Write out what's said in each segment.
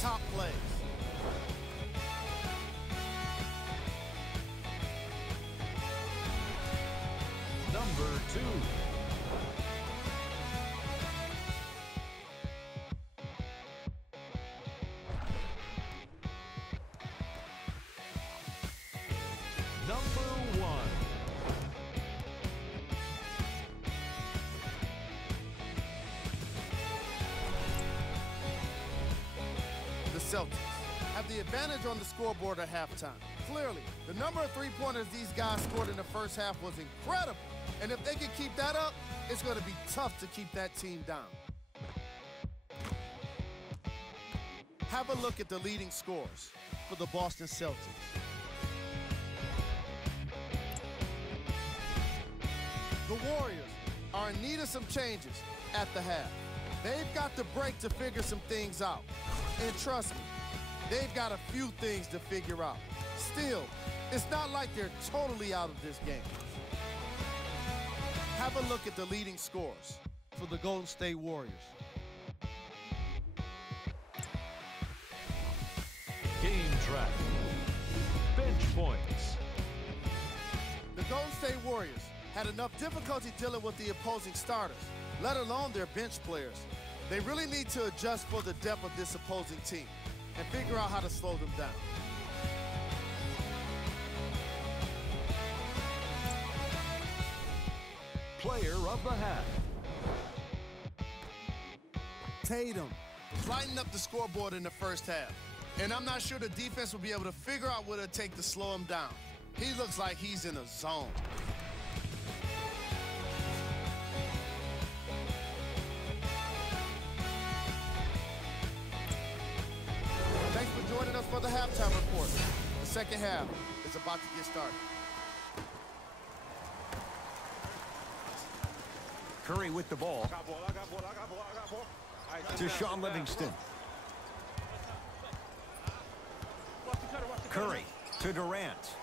top plays. Number 2. Number 1. The Celtics have the advantage on the scoreboard at halftime. Clearly, the number of three-pointers these guys scored in the first half was incredible. And if they can keep that up, it's going to be tough to keep that team down. Have a look at the leading scorers for the Boston Celtics. The Warriors are in need of some changes at the half. They've got the break to figure some things out. And trust me, they've got a few things to figure out. Still, it's not like they're totally out of this game. Have a look at the leading scorers for the Golden State Warriors. Game track. Bench points. The Golden State Warriors had enough difficulty dealing with the opposing starters, let alone their bench players. They really need to adjust for the depth of this opposing team and figure out how to slow them down. Player of the half. Tatum was lighting up the scoreboard in the first half, and I'm not sure the defense will be able to figure out what it'll take to slow him down. He looks like he's in a zone. Thanks for joining us for the halftime report. The second half is about to get started. Curry with the ball. To Sean Livingston. Curry to Durant.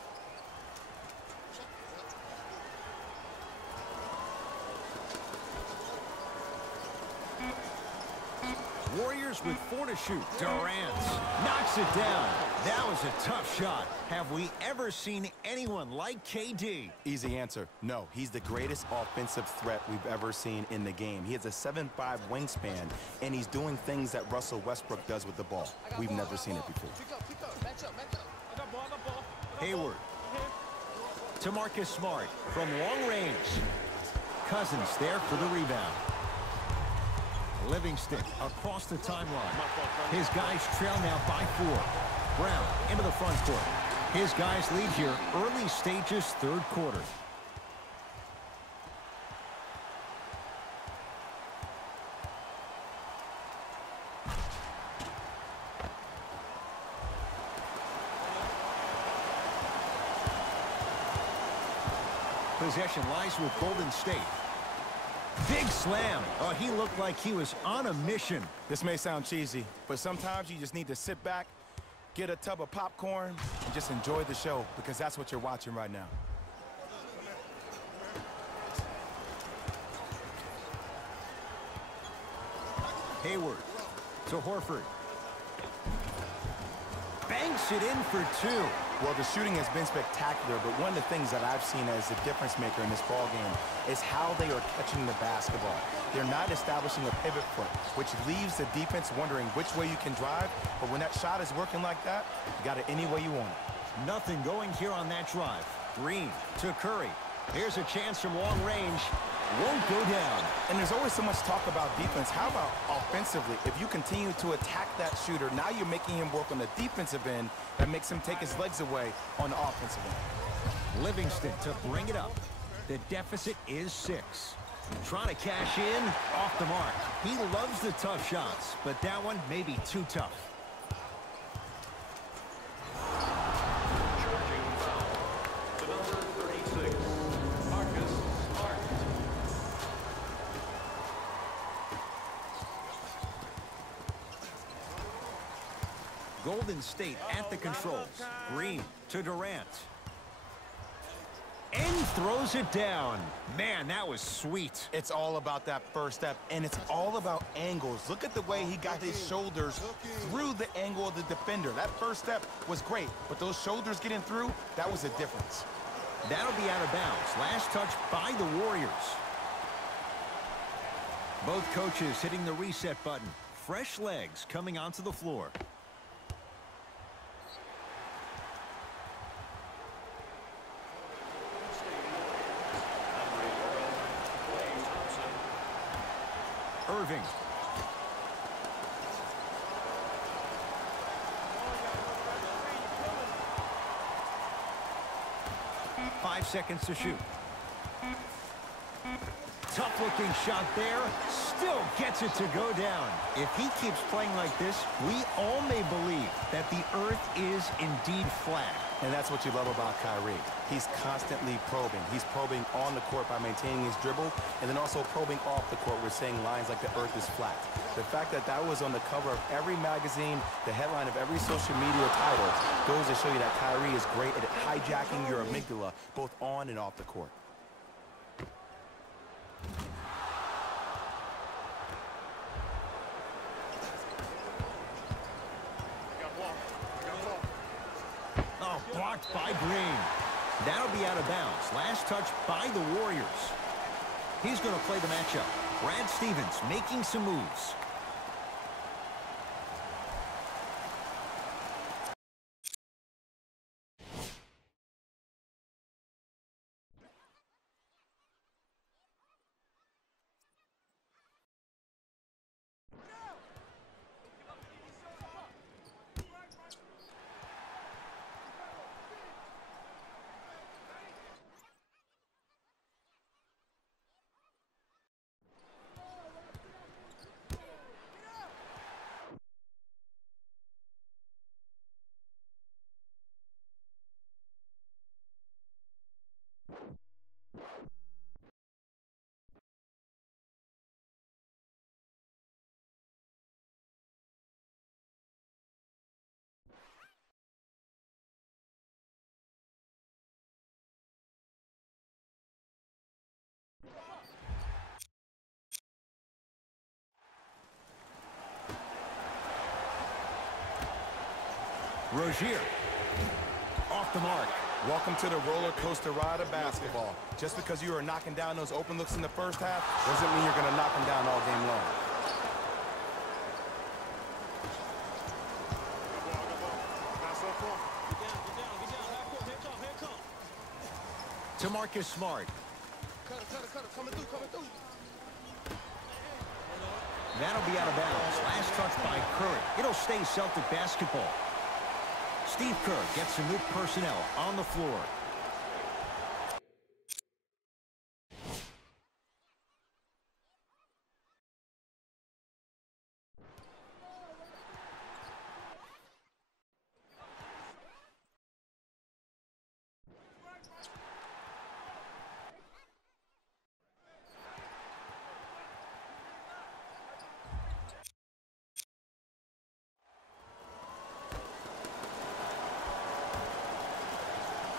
Warriors with 4 to shoot. Durant knocks it down. That was a tough shot. Have we ever seen anyone like KD? Easy answer. No, he's the greatest offensive threat we've ever seen in the game. He has a 7'5" wingspan, and he's doing things that Russell Westbrook does with the ball. We've never seen it before. Hayward to Marcus Smart from long range. Cousins there for the rebound. Livingston across the timeline. His guys trail now by 4. Brown into the front court. His guys lead here early stages, third quarter. Possession lies with Golden State. Big slam. Oh, he looked like he was on a mission. This may sound cheesy, but sometimes you just need to sit back, get a tub of popcorn, and just enjoy the show, because that's what you're watching right now. Hayward to Horford. Banks it in for 2. Well, the shooting has been spectacular, but one of the things that I've seen as the difference maker in this ball game is how they are catching the basketball. They're not establishing a pivot foot, which leaves the defense wondering which way you can drive, but when that shot is working like that, you got it any way you want it. Nothing going here on that drive. Green to Curry. Here's a chance from long range. Won't go down. And there's always so much talk about defense. How about offensively? If you continue to attack that shooter, now you're making him work on the defensive end. That makes him take his legs away on the offensive end. Livingston to bring it up. The deficit is 6. Trying to cash in, off the mark. He loves the tough shots, but that one may be too tough. Golden State at the controls. Green to Durant. and throws it down. Man, that was sweet. It's all about that first step, and it's all about angles. Look at the way he got his shoulders through the angle of the defender. That first step was great, but those shoulders getting through, that was the difference. That'll be out of bounds. Last touch by the Warriors. Both coaches hitting the reset button. Fresh legs coming onto the floor. Irving. Five seconds to shoot. Tough-looking shot there. Still gets it to go down. If he keeps playing like this, we all may believe that the earth is indeed flat. And that's what you love about Kyrie. He's constantly probing. He's probing on the court by maintaining his dribble, and then also probing off the court with saying lines like the earth is flat. The fact that that was on the cover of every magazine, the headline of every social media title, goes to show you that Kyrie is great at hijacking your amygdala, both on and off the court. Blocked by Green. That'll be out of bounds. Last touch by the Warriors. He's going to play the matchup. Brad Stevens making some moves. Rozier. Off the mark. Welcome to the roller coaster ride of basketball. Just because you are knocking down those open looks in the first half doesn't mean you're going to knock them down all game long. To Marcus Smart. Coming through. That'll be out of bounds. Last touch by Curry. It'll stay Celtic basketball. Steve Kerr gets some new personnel on the floor.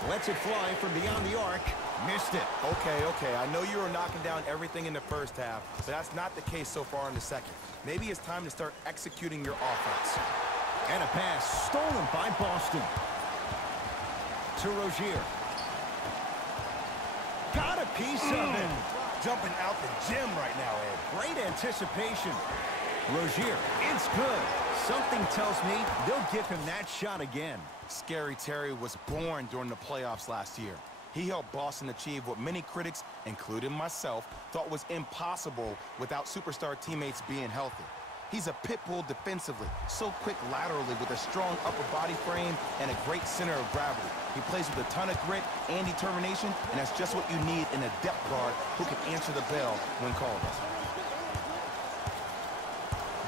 Lets it fly from beyond the arc. Missed it. Okay. I know you were knocking down everything in the first half, but that's not the case so far in the second. Maybe it's time to start executing your offense. And a pass stolen by Boston. To Rozier. Got a piece of it. Jumping out the gym right now, Ed. Great anticipation. Rozier, it's good. Something tells me they'll give him that shot again. Scary Terry was born during the playoffs last year. He helped Boston achieve what many critics, including myself, thought was impossible without superstar teammates being healthy. He's a pit bull defensively, so quick laterally with a strong upper body frame and a great center of gravity. He plays with a ton of grit and determination, and that's just what you need in a depth guard who can answer the bell when called.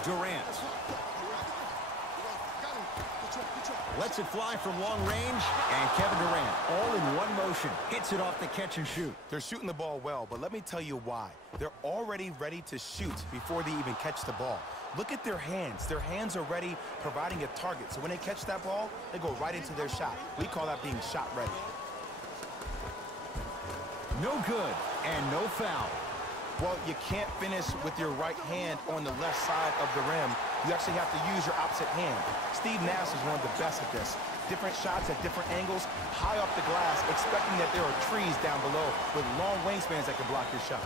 Durant. Lets it fly from long range, and Kevin Durant, all in one motion, hits it off the catch and shoot. They're shooting the ball well, but let me tell you why. They're already ready to shoot before they even catch the ball. Look at their hands. Their hands are ready, providing a target. So when they catch that ball, they go right into their shot. We call that being shot ready. No good, and no foul. Well, you can't finish with your right hand on the left side of the rim. You actually have to use your opposite hand. Steve Nash is one of the best at this. Different shots at different angles, high off the glass, expecting that there are trees down below with long wingspans that can block your shot.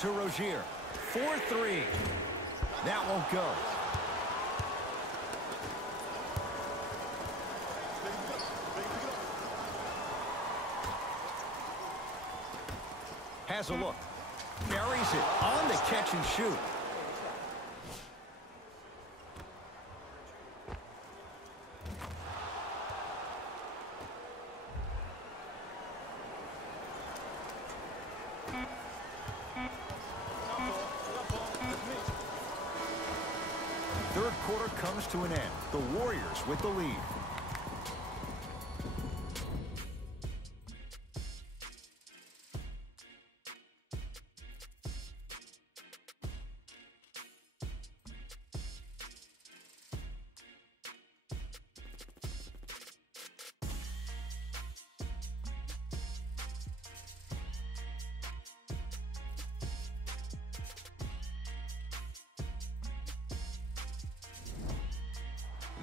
To Rozier, 4-3. That won't go. Has a look. Buries it on the catch and shoot. Third quarter comes to an end. The Warriors with the lead.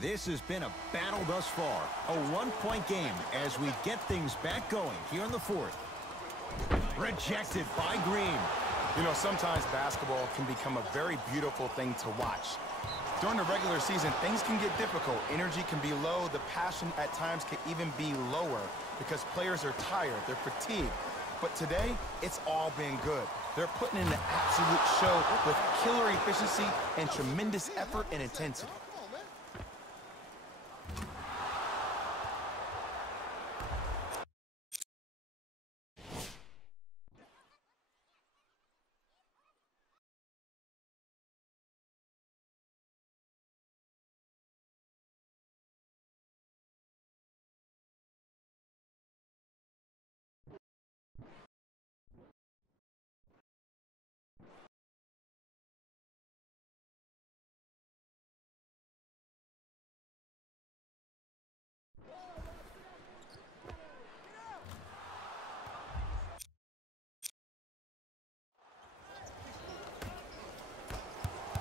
This has been a battle thus far. A one-point game as we get things back going here in the fourth. Rejected by Green. You know, sometimes basketball can become a very beautiful thing to watch. During the regular season, things can get difficult. Energy can be low. The passion at times can even be lower because players are tired. They're fatigued. But today, it's all been good. They're putting in an absolute show with killer efficiency and tremendous effort and intensity.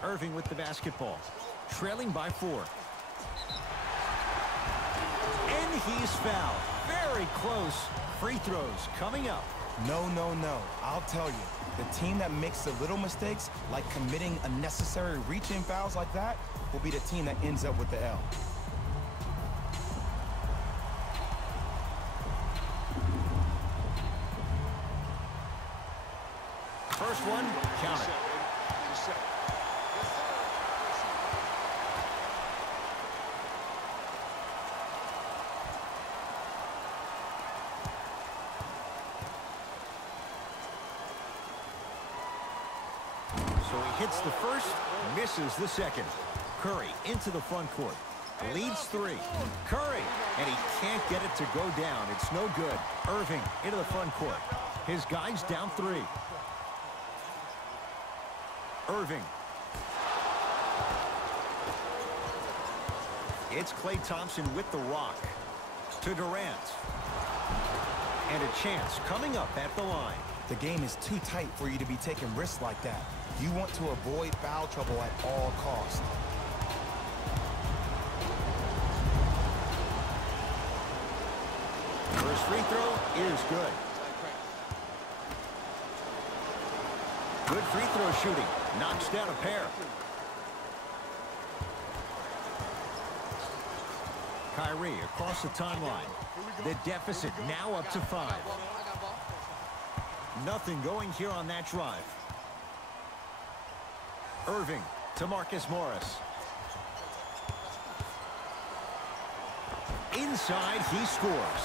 Irving with the basketball, trailing by 4. And he's fouled. Very close. Free throws coming up. No, no, no. I'll tell you, the team that makes the little mistakes, like committing unnecessary reach-in fouls like that, will be the team that ends up with the L. First one, count it. So he hits the first, misses the second. Curry into the front court. Leads 3. Curry, and he can't get it to go down. It's no good. Irving into the front court. His guys down 3. Irving. It's Klay Thompson with the rock. To Durant. And a chance coming up at the line. The game is too tight for you to be taking risks like that. You want to avoid foul trouble at all costs. First free throw is good. Good free throw shooting. Knocks down a pair. Kyrie across the timeline. The deficit now up to 5. Nothing going here on that drive. Irving to Marcus Morris. Inside, he scores.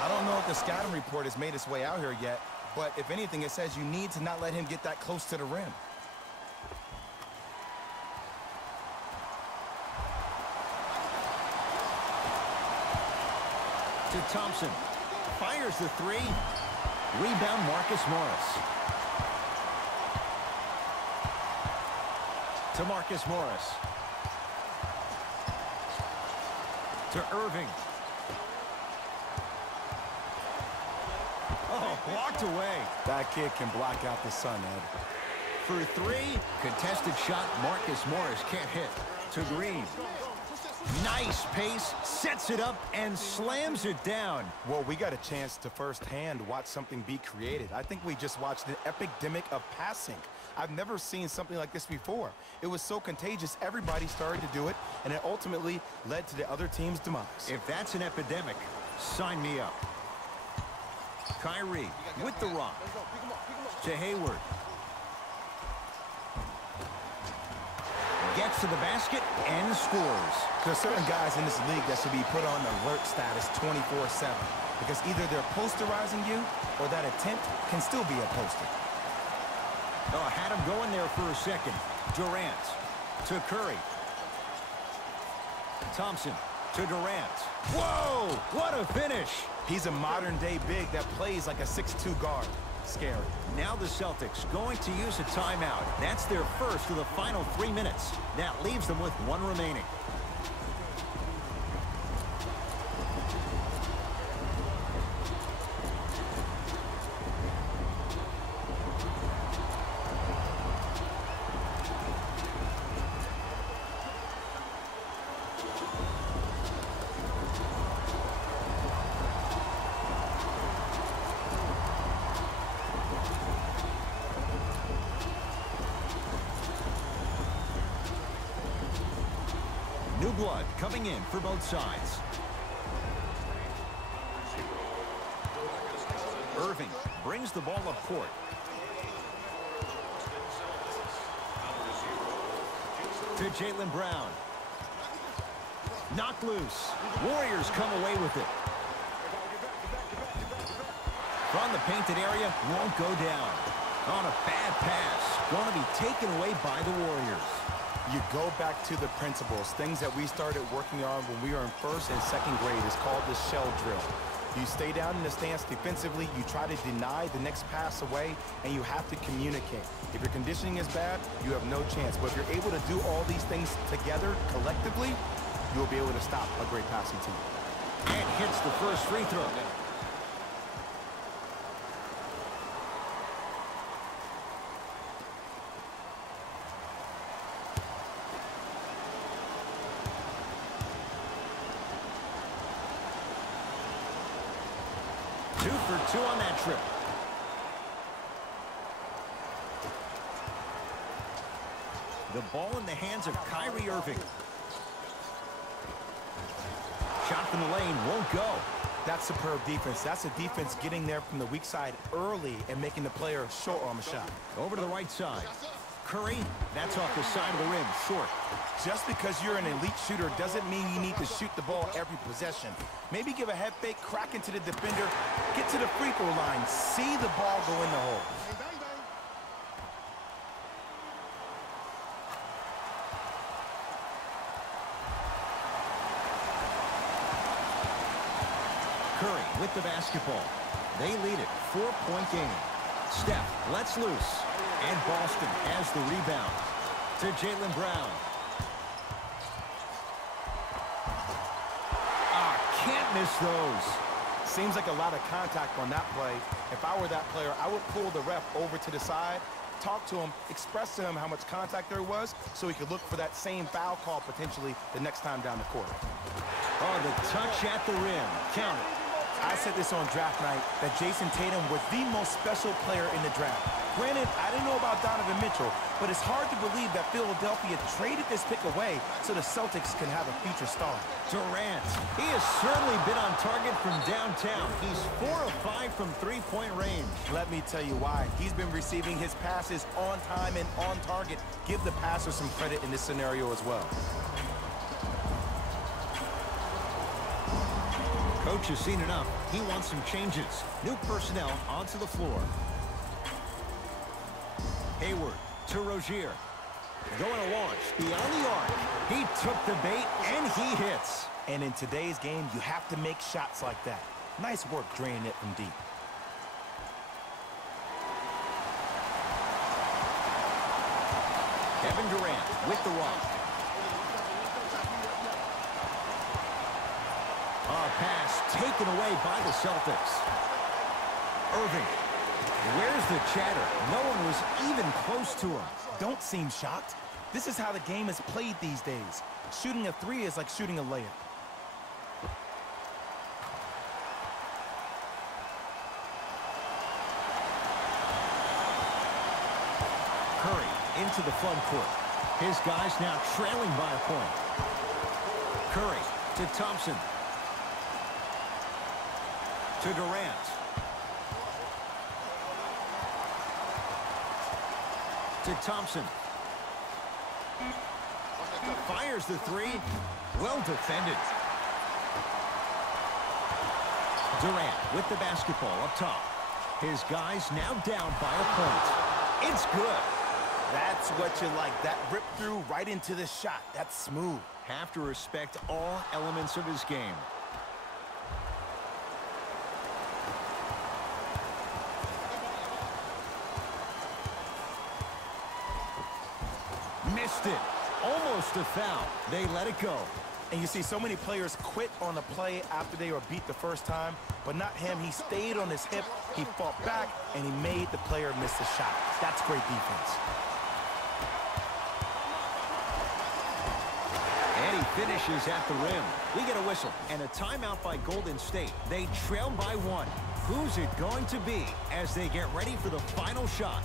I don't know if the scouting report has made its way out here yet, but if anything, it says you need to not let him get that close to the rim. To Thompson. Fires the 3. Rebound, Marcus Morris. To Marcus Morris. To Irving. Oh, blocked away. That kid can block out the sun, Ed. For three, contested shot, Marcus Morris can't hit. To Green. Nice pace, sets it up, and slams it down. Well, we got a chance to firsthand watch something be created. I think we just watched an epidemic of passing. I've never seen something like this before. It was so contagious, everybody started to do it, and it ultimately led to the other team's demise. If that's an epidemic, sign me up. Kyrie with the rock. To Hayward. Gets to the basket and scores. There's certain guys in this league that should be put on alert status 24/7 because either they're posterizing you or that attempt can still be a poster. Oh, had him going there for a second. Durant to Curry. Thompson to Durant. Whoa, what a finish. He's a modern-day big that plays like a 6'2 guard. Scary. Now the Celtics going to use a timeout. That's their first of the final 3 minutes. That leaves them with one remaining. New blood coming in for both sides. Irving brings the ball up court. To Jaylen Brown. Knocked loose. Warriors come away with it. From the painted area, won't go down. On a bad pass. Going to be taken away by the Warriors. You go back to the principles, things that we started working on when we were in first and second grade. It's called the shell drill. You stay down in the stance defensively, you try to deny the next pass away, and you have to communicate. If your conditioning is bad, you have no chance. But if you're able to do all these things together, collectively, you'll be able to stop a great passing team. And hits the first free throw. Two for two on that trip. The ball in the hands of Kyrie Irving. Shot from the lane won't go. That's superb defense. That's a defense getting there from the weak side early and making the player short arm a shot. Over to the right side. Curry, that's off the side of the rim, short. Just because you're an elite shooter doesn't mean you need to shoot the ball every possession. Maybe give a head fake, crack into the defender, get to the free throw line, see the ball go in the hole. Curry with the basketball. They lead it, 4-point game. Steph lets loose. And Boston has the rebound. To Jaylen Brown. Can't miss those. Seems like a lot of contact on that play. If I were that player, I would pull the ref over to the side, talk to him, express to him how much contact there was so he could look for that same foul call potentially the next time down the court. Oh, the touch at the rim. Count it. I said this on draft night that Jason Tatum was the most special player in the draft. Granted, I didn't know about Donovan Mitchell, but it's hard to believe that Philadelphia traded this pick away so the Celtics can have a future star. Durant. He has certainly been on target from downtown. He's 4 of 5 from three-point range. Let me tell you why. He's been receiving his passes on time and on target. Give the passer some credit in this scenario as well. Coach has seen enough. He wants some changes. New personnel onto the floor. Hayward to Rozier. Going to launch beyond the arc. He took the bait and he hits. And in today's game, you have to make shots like that. Nice work draining it from deep. Kevin Durant with the rock. A pass taken away by the Celtics. Irving. Where's the chatter? No one was even close to him. Don't seem shocked. This is how the game is played these days. Shooting a three is like shooting a layup. Curry into the front court. His guys now trailing by a point. Curry to Thompson. To Durant. To Thompson. Fires the three. Well defended. Durant with the basketball up top. His guys now down by a point. It's good. That's what you like. That rip through right into the shot. That's smooth. Have to respect all elements of his game. Missed it. Almost a foul. They let it go. And you see so many players quit on a play after they were beat the first time, but not him. He stayed on his hip, he fought back, and he made the player miss the shot. That's great defense. And he finishes at the rim. We get a whistle and a timeout by Golden State. They trail by one. Who's it going to be as they get ready for the final shot?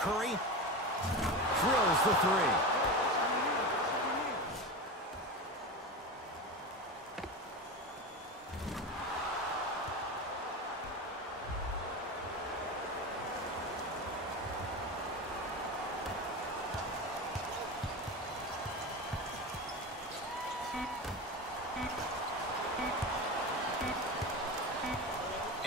Curry drills the three.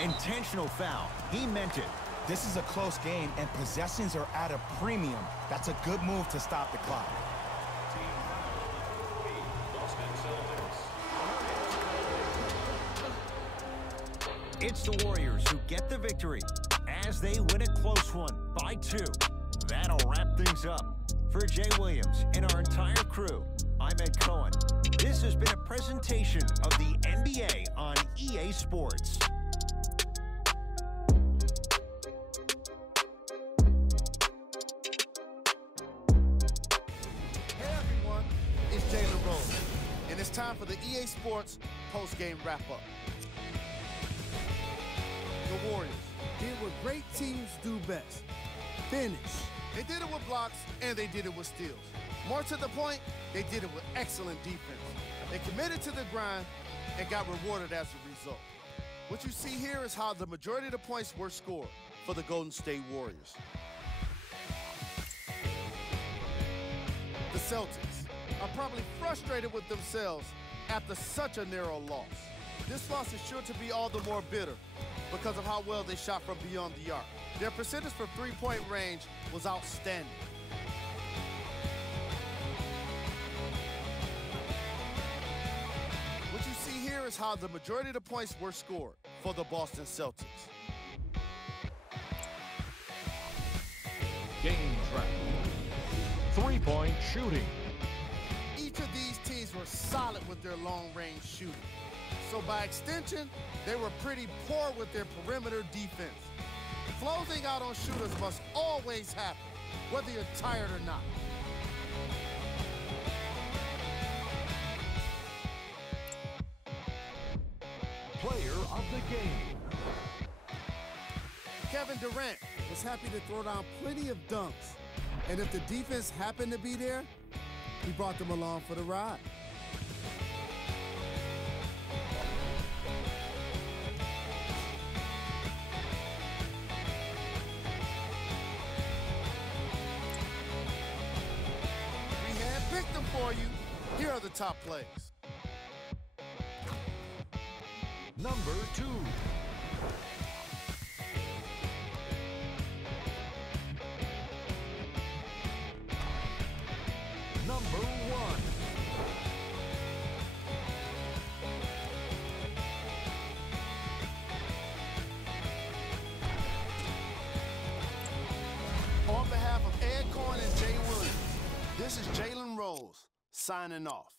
Intentional foul. He meant it. This is a close game, and possessions are at a premium. That's a good move to stop the clock. It's the Warriors who get the victory as they win a close one by 2. That'll wrap things up. For Jay Williams and our entire crew, I'm Ed Cohen. This has been a presentation of the NBA on EA Sports. It's time for the EA Sports post-game wrap-up. The Warriors did what great teams do best. Finish. They did it with blocks, and they did it with steals. More to the point, they did it with excellent defense. They committed to the grind and got rewarded as a result. What you see here is how the majority of the points were scored for the Golden State Warriors. The Celtics are probably frustrated with themselves after such a narrow loss. This loss is sure to be all the more bitter because of how well they shot from beyond the arc. Their percentage from three-point range was outstanding. What you see here is how the majority of the points were scored for the Boston Celtics. Game track. Three-point shooting. Each of these teams were solid with their long-range shooting. So by extension, they were pretty poor with their perimeter defense. Closing out on shooters must always happen, whether you're tired or not. Player of the game. Kevin Durant was happy to throw down plenty of dunks. And if the defense happened to be there, he brought them along for the ride. We handpicked them for you. Here are the top plays. Number 2. number 1. On behalf of Ed Cohen and Jay Williams, this is Jalen Rose signing off.